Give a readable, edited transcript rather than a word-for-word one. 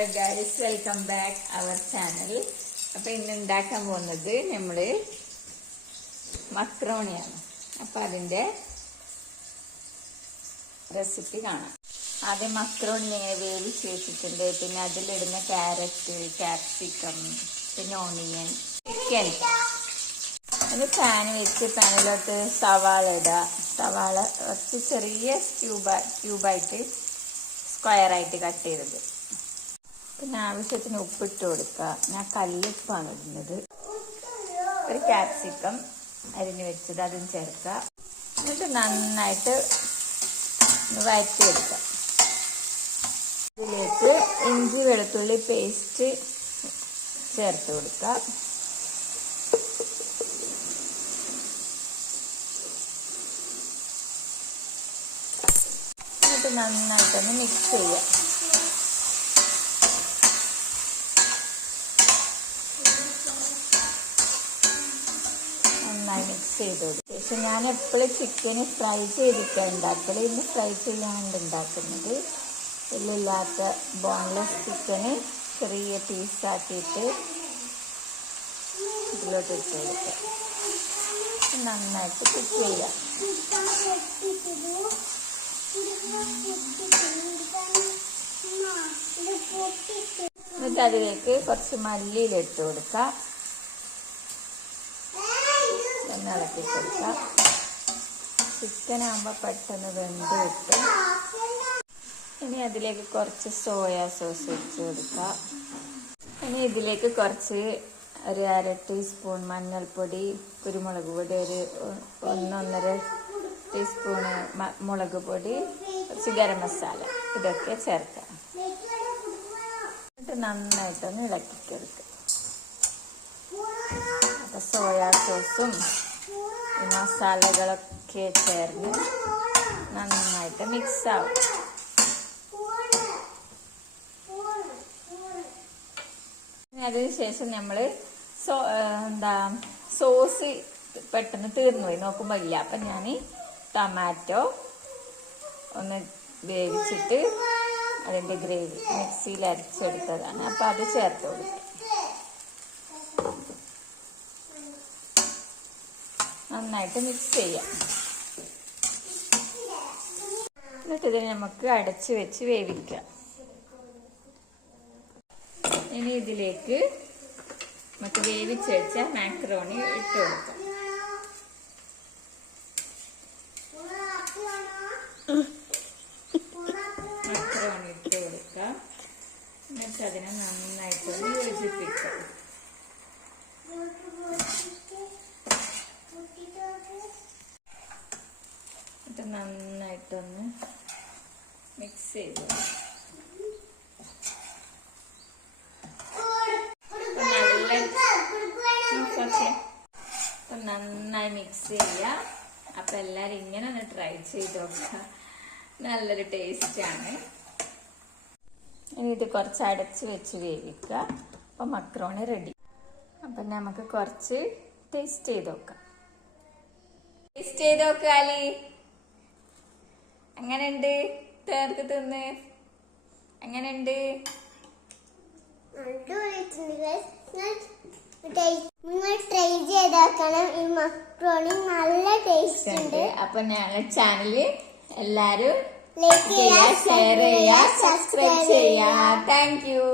Hello guys, welcome back our channel. അപ്പോൾ ഇന്ന് ഉണ്ടാക്കാൻ പോകുന്നത് നമ്മൾ മക്രോണിയാണ്. അപ്പോൾ അതിൻ്റെ റെസിപ്പി കാണാം. ആദ്യം മക്രോണി ഇങ്ങനെ വേവിച്ച് വെച്ചിട്ടുണ്ട്. പിന്നെ അതിലിടുന്ന ക്യാരറ്റ്, ക്യാപ്സിക്കം, പിന്നെ ഓണിയൻ, ചിക്കൻ. അത് പാൻ വെച്ച് പാനിലോട്ട് സവാള ഇടുക. സവാള കുറച്ച് ചെറിയ ക്യൂബായിട്ട് സ്ക്വയറായിട്ട് കട്ട് ചെയ്തത്. പിന്നെ ആവശ്യത്തിന് ഉപ്പിട്ട് കൊടുക്കുക. ഞാൻ കല്ലുപ്പാണ് ഇടുന്നത്. ഒരു ക്യാപ്സിക്കം അരിഞ്ഞ് വെച്ചത് അതും ചേർക്കുക. എന്നിട്ട് നന്നായിട്ട് വഴറ്റിയെടുക്കുക. ഇതിലേക്ക് ഇഞ്ചി വെളുത്തുള്ളി പേസ്റ്റ് ചേർത്ത് കൊടുക്കുക. എന്നിട്ട് നന്നായിട്ടൊന്ന് മിക്സ് ചെയ്യുക. നന്നായി മിക്സ് ചെയ്ത് കൊടുക്കും. പക്ഷെ ഞാൻ എപ്പോഴും ചിക്കന് ഫ്രൈ ചെയ്തിട്ടാണ് ഉണ്ടാക്കല്. ഇന്ന് ഫ്രൈ ചെയ്യാണ്ട് ഉണ്ടാക്കുന്നത്. എല്ലില്ലാത്ത ബോൺലെസ് ചിക്കന് ചെറിയ പീസാക്കിയിട്ട് ഇതിലോട്ട് ഇട്ട് കൊടുക്കുക. നന്നായിട്ട് കുക്ക് ചെയ്യാം. എന്നിട്ട് അതിലേക്ക് കുറച്ച് മല്ലിയിലിട്ട് കൊടുക്കുക. ഒന്ന് ഇളക്കി കൊടുക്കുക. ചിക്കൻ ആകുമ്പോൾ പെട്ടെന്ന് വെന്ത് കിട്ടും. ഇനി അതിലേക്ക് കുറച്ച് സോയാ സോസ് ഒഴിച്ച് കൊടുക്കുക. ഇനി ഇതിലേക്ക് കുറച്ച് ഒരു 1/2 ടീസ്പൂൺ മഞ്ഞൾപ്പൊടി, കുരുമുളക് പൊടി, ഒരു 1-1.5 ടീസ്പൂണ് മുളക് പൊടി, കുറച്ച് ഗരം മസാല, ഇതൊക്കെ ചേർക്കാം. എന്നിട്ട് നന്നായിട്ടൊന്ന് ഇളക്കിക്കെടുക്കുക. അപ്പോൾ സോയാ സോസും ഈ മസാലകളൊക്കെ ചേർന്ന് നന്നായിട്ട് മിക്സ് ആവും. അതിനുശേഷം നമ്മൾ സോസ് പെട്ടെന്ന് തീർന്നു പോയി നോക്കുമ്പോൾ ഇല്ല. അപ്പം ഞാൻ ടൊമാറ്റോ ഒന്ന് വേവിച്ചിട്ട് അതിൻ്റെ ഗ്രേവി മിക്സിയിൽ അരച്ചെടുത്തതാണ്. അപ്പം അത് ചേർത്ത് കൊടുക്കും. നന്നായിട്ട് മിക്സ് ചെയ്യാം. എന്നിട്ട് ഇതിന് നമുക്ക് അടച്ച് വെച്ച് വേവിക്കാം. ഇനി ഇതിലേക്ക് നമുക്ക് വേവിച്ച് വെച്ച മാക്രോണി ഇട്ട് കൊടുക്കാം. മാക്രോണി ഇട്ട് കൊടുക്കാം. എന്നിട്ട് അതിനെ നന്നായിട്ടൊന്ന് യോജിപ്പിക്കാം. എന്നിട്ട് നന്നായിട്ടൊന്ന് മിക്സ് ചെയ്ത് നന്നായി മിക്സ് ചെയ്യുക. അപ്പം എല്ലാവരും ഇങ്ങനെ ഒന്ന് ട്രൈ ചെയ്ത് നോക്കുക. നല്ലൊരു ടേസ്റ്റാണ്. ഇനി ഇത് കുറച്ച് അടച്ച് വെച്ച് വേവിക്കുക. അപ്പം മക്രോണി റെഡി. അപ്പം നമുക്ക് കുറച്ച് ടേസ്റ്റ് ചെയ്ത് നോക്കാം. ടേസ്റ്റ് ചെയ്ത് നോക്കുക അലി. എങ്ങനെയുണ്ട്? ചേർത്ത് തിന്ന് എങ്ങനെയുണ്ട്? നിങ്ങൾ ട്രൈ ചെയ്താക്കണം. ഈ മക്രോണി നല്ല ടേസ്റ്റ് ഉണ്ട്. അപ്പൊ ഞങ്ങളുടെ ചാനല് എല്ലാരും ലൈക്ക് ചെയ്യുക, ഷെയർ ചെയ്യുക, സബ്സ്ക്രൈബ് ചെയ്യുക. Thank you.